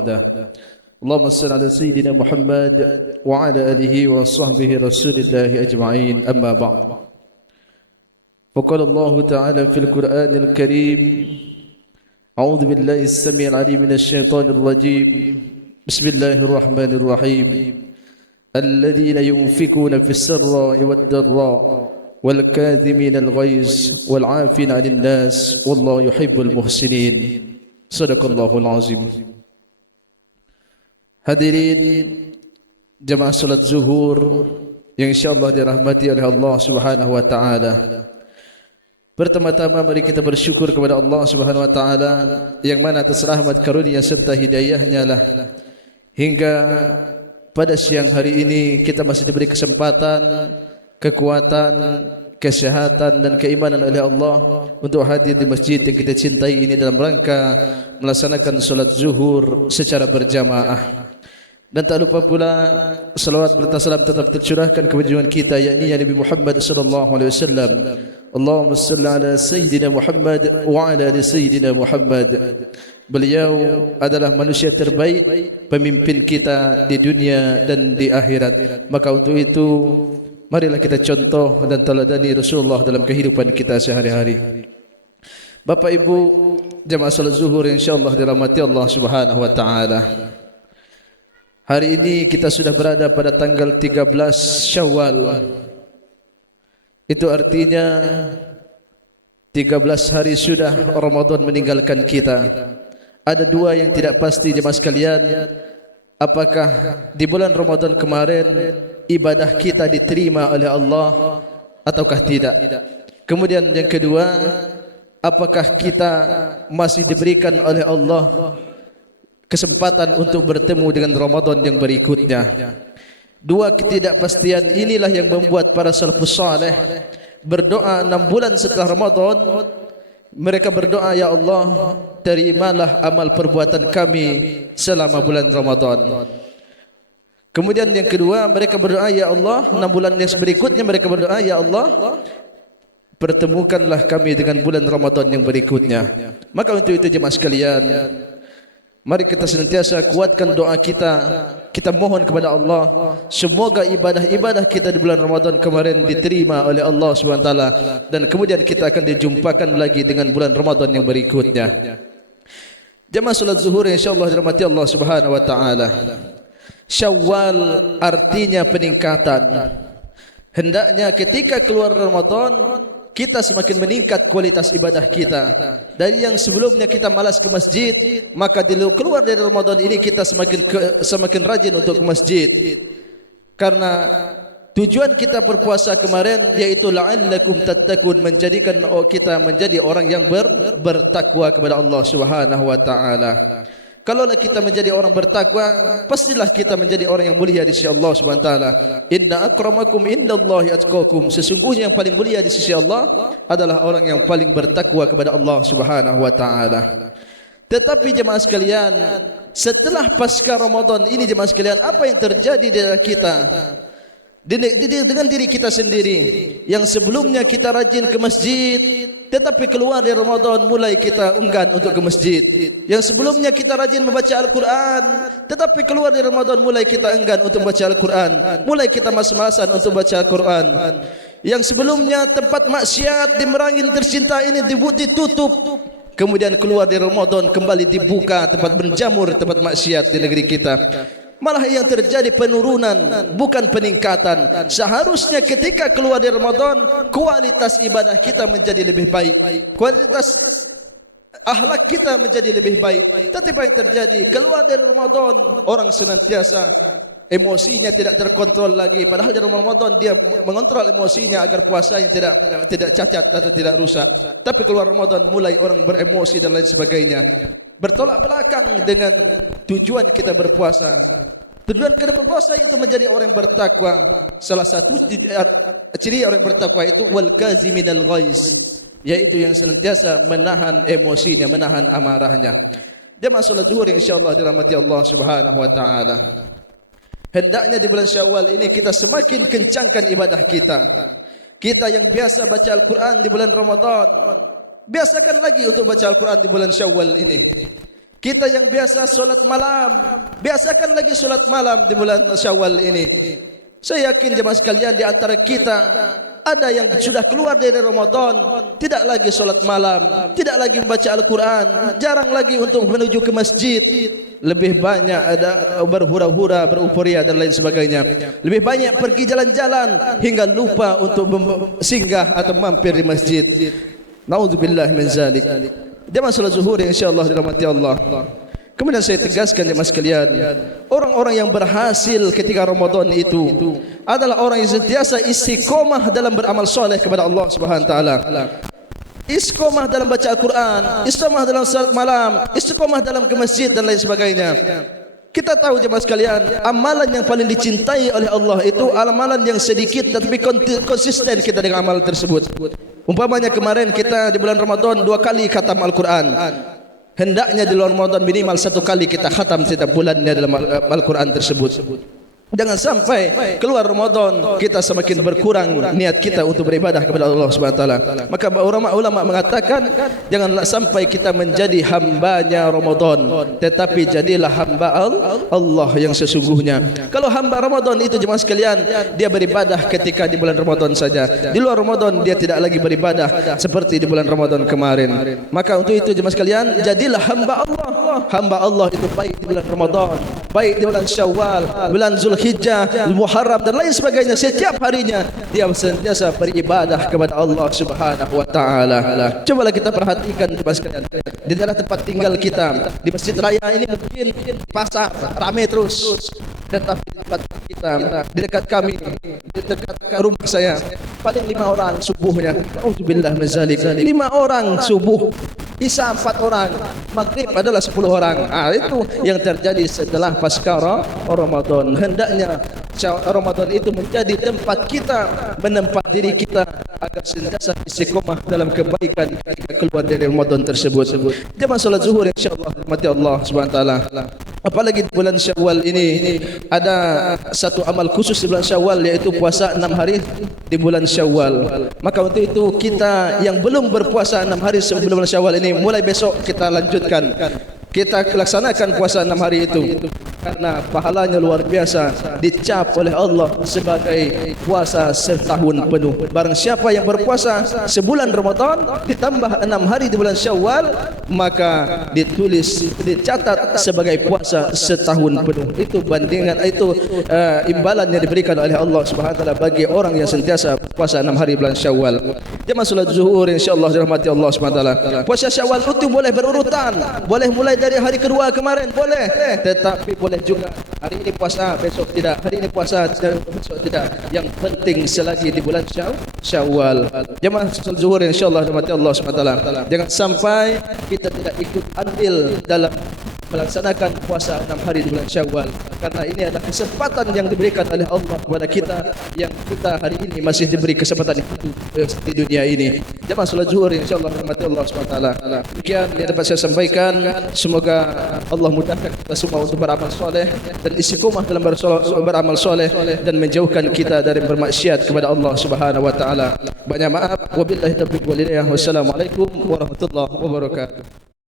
بعده. اللهم صل على سيدنا محمد وعلى آله وصحبه رسول الله أجمعين. أما بعد، فقال الله تعالى في القرآن الكريم: أعوذ بالله السميع العليم من الشيطان الرجيم. بسم الله الرحمن الرحيم. الذين ينفقون في السراء والضراء والكاظمين الغيظ والعافين عن الناس والله يحب المحسنين. صدق الله العظيم. Hadirin jemaah salat zuhur yang insyaallah dirahmati oleh Allah Subhanahu wa taala. Pertama-tama mari kita bersyukur kepada Allah Subhanahu wa taala yang mana atas rahmat karunia serta hidayahnya lah hingga pada siang hari ini kita masih diberi kesempatan, kekuatan, kesehatan dan keimanan oleh Allah untuk hadir di masjid yang kita cintai ini dalam rangka melaksanakan salat zuhur secara berjamaah. Dan tak lupa pula salawat serta salam tetap tercurahkan kepada junjungan kita yakni Nabi Muhammad sallallahu alaihi wasallam. Allahumma shalli ala sayyidina Muhammad wa ala ali sayyidina Muhammad. Beliau adalah manusia terbaik, pemimpin kita di dunia dan di akhirat. Maka untuk itu marilah kita contoh dan teladani Rasulullah dalam kehidupan kita sehari-hari. Bapak Ibu jemaah salat zuhur insyaallah dirahmati Allah Subhanahu wa taala. Hari ini kita sudah berada pada tanggal 13 Syawal. Itu artinya 13 hari sudah Ramadan meninggalkan kita. Ada dua yang tidak pasti jemaah sekalian. Apakah di bulan Ramadan kemarin ibadah kita diterima oleh Allah ataukah tidak? Kemudian yang kedua, apakah kita masih diberikan oleh Allah kesempatan untuk bertemu dengan Ramadan yang berikutnya? Dua ketidakpastian inilah yang membuat para salafus saleh berdoa 6 bulan setelah Ramadan. Mereka berdoa, ya Allah, terimalah amal perbuatan kami selama bulan Ramadan. Kemudian yang kedua, mereka berdoa, ya Allah, 6 bulan yang berikutnya mereka berdoa, ya Allah, pertemukanlah kami dengan bulan Ramadan yang berikutnya. Maka untuk itu jemaah sekalian, mari kita senantiasa kuatkan doa kita. Kita mohon kepada Allah semoga ibadah-ibadah kita di bulan Ramadan kemarin diterima oleh Allah SWT, dan kemudian kita akan dijumpakan lagi dengan bulan Ramadan yang berikutnya. Jemaah salat zuhur insyaallah dirahmati Allah Subhanahu wa taala. Syawal artinya peningkatan. Hendaknya ketika keluar Ramadan kita semakin meningkat kualitas ibadah kita. Dari yang sebelumnya kita malas ke masjid, maka di keluar dari Ramadan ini kita semakin rajin untuk ke masjid. Karena tujuan kita berpuasa kemarin yaitu la'allakum tattaqun, menjadikan kita menjadi orang yang bertakwa kepada Allah Subhanahu wa taala. Kalaulah kita menjadi orang bertakwa, pastilah kita menjadi orang yang mulia di sisi Allah Subhanahu wa taala. Inna akramakum indallahi atqakum. Sesungguhnya yang paling mulia di sisi Allah adalah orang yang paling bertakwa kepada Allah Subhanahu wa taala. Tetapi jemaah sekalian, setelah pasca Ramadan ini jemaah sekalian, apa yang terjadi di dalam kita? Dengan diri kita sendiri yang sebelumnya kita rajin ke masjid, tetapi keluar dari Ramadan mulai kita enggan untuk ke masjid. Yang sebelumnya kita rajin membaca Al-Quran, tetapi keluar dari Ramadan mulai kita enggan untuk membaca Al-Quran, mulai kita malas-malasan untuk baca Al-Quran. Yang sebelumnya tempat maksiat di Merangin tercinta ini ditutup, kemudian keluar dari Ramadan kembali dibuka tempat berjamur, tempat maksiat di negeri kita. Malah yang terjadi penurunan bukan peningkatan. Seharusnya ketika keluar dari Ramadan kualitas ibadah kita menjadi lebih baik, kualitas akhlak kita menjadi lebih baik. Tetapi apa yang terjadi? Keluar dari Ramadan orang senantiasa emosinya tidak terkontrol lagi, padahal di Ramadan dia mengontrol emosinya agar puasanya tidak cacat atau tidak rusak. Tapi keluar Ramadan mulai orang beremosi dan lain sebagainya, bertolak belakang dengan tujuan kita berpuasa. Tujuan kita berpuasa itu menjadi orang yang bertakwa. Salah satu ciri orang yang bertakwa itu wal kaziminal ghaiz, yaitu yang senantiasa menahan emosinya, menahan amarahnya. Jemaah salat zuhur yang insyaallah dirahmati Allah Subhanahu wa taala. Hendaknya di bulan Syawal ini kita semakin kencangkan ibadah kita. Kita yang biasa baca Al-Quran di bulan Ramadan, biasakan lagi untuk baca Al-Quran di bulan Syawal ini. Kita yang biasa solat malam, biasakan lagi solat malam di bulan Syawal ini. Saya yakin jemaah sekalian di antara kita ada yang sudah keluar dari Ramadan, tidak lagi solat malam, tidak lagi membaca Al-Quran, jarang lagi untuk menuju ke masjid. Lebih banyak ada berhura-hura, beruporia dan lain sebagainya. Lebih banyak pergi jalan-jalan hingga lupa untuk singgah atau mampir di masjid. Nauzubillah min zalik. Jemaah salat zuhur insyaallah dirahmati Allah. Kemudian saya tegaskan jemaah sekalian, orang-orang yang berhasil ketika Ramadan itu adalah orang yang sentiasa istiqomah dalam beramal soleh kepada Allah Subhanahu wa taala. Istiqomah dalam baca Al-Quran, istiqomah dalam salat malam, istiqomah dalam ke masjid dan lain sebagainya. Kita tahu jemaah sekalian, amalan yang paling dicintai oleh Allah itu amalan yang sedikit tetapi konsisten kita dengan amal tersebut. Umpamanya kemarin kita di bulan Ramadan 2 kali khatam Al-Quran. Hendaknya di luar Ramadan minimal 1 kali kita khatam setiap bulannya dalam Al-Quran tersebut. Jangan sampai keluar Ramadan kita semakin berkurang niat kita untuk beribadah kepada Allah Subhanahu wa taala. Maka ulama mengatakan janganlah sampai kita menjadi hambanya Ramadan, tetapi jadilah hamba Allah yang sesungguhnya. Kalau hamba Ramadan itu jemaah sekalian, dia beribadah ketika di bulan Ramadan saja. Di luar Ramadan dia tidak lagi beribadah seperti di bulan Ramadan kemarin. Maka untuk itu jemaah sekalian, jadilah hamba Allah. Hamba Allah itu baik di bulan Ramadan, baik di bulan Syawal, bulan Zulhijjah, Muharram dan lain sebagainya. Setiap harinya dia sentiasa beribadah kepada Allah Subhanahu wa taala. Cobalah kita perhatikan jemaah sekalian, di dalam tempat tinggal kita, di masjid raya ini mungkin pasar ramai terus, tetapi di tempat kita, di dekat kami, di dekat rumah saya, paling 5 orang subuhnya. Auzubillah min zalik. 5 orang subuh, Isya 4 orang, Maghrib adalah 10 orang. Itu yang terjadi setelah pasca Ramadan. Hendaknya Ramadan itu menjadi tempat kita menempat diri kita agar senantiasa istiqomah dalam kebaikan ketika keluar dari Ramadan tersebut. Jemaah salat zuhur insyaallah rahmati Allah Subhanahu wa taala. Apalagi di bulan Syawal ini ada satu amal khusus di bulan Syawal, yaitu puasa 6 hari di bulan Syawal. Maka untuk itu kita yang belum berpuasa 6 hari sebelum bulan Syawal ini, mulai besok kita lanjutkan. Kita laksanakan puasa 6 hari itu karena pahalanya luar biasa, dicap oleh Allah sebagai puasa setahun penuh. Barang siapa yang berpuasa sebulan Ramadan ditambah 6 hari di bulan Syawal, maka dicatat sebagai puasa setahun penuh. Itu bandingan, itu imbalan yang diberikan oleh Allah Subhanahu wa taala bagi orang yang sentiasa puasa 6 hari bulan Syawal. Jemaah salat zuhur insyaallah dirahmati Allah Subhanahu wa taala. Puasa Syawal itu boleh berurutan, boleh mulai dari hari kedua kemarin boleh, tetapi boleh juga hari ini puasa besok tidak, hari ini puasa besok tidak. Yang penting selagi di bulan Syawal. Jemaah salat zuhur insyaallah dirahmati Allah Subhanahu wa taala, jangan sampai kita tidak ikut andil dalam melaksanakan puasa 6 hari di bulan Syawal, karena ini adalah kesempatan yang diberikan oleh Allah kepada kita, yang kita hari ini masih diberi kesempatan itu di dunia ini. Jemaah salat zuhur insyaallah rahmati Allah Subhanahu wa taala. Demikian yang dapat saya sampaikan. Semoga Allah mudahkan kita semua untuk beramal soleh dan istiqomah dalam beramal soleh dan menjauhkan kita dari bermaksiat kepada Allah Subhanahu wa taala. Banyak maaf, wabillahi taufiq wal hidayah. Wassalamualaikum warahmatullahi wabarakatuh.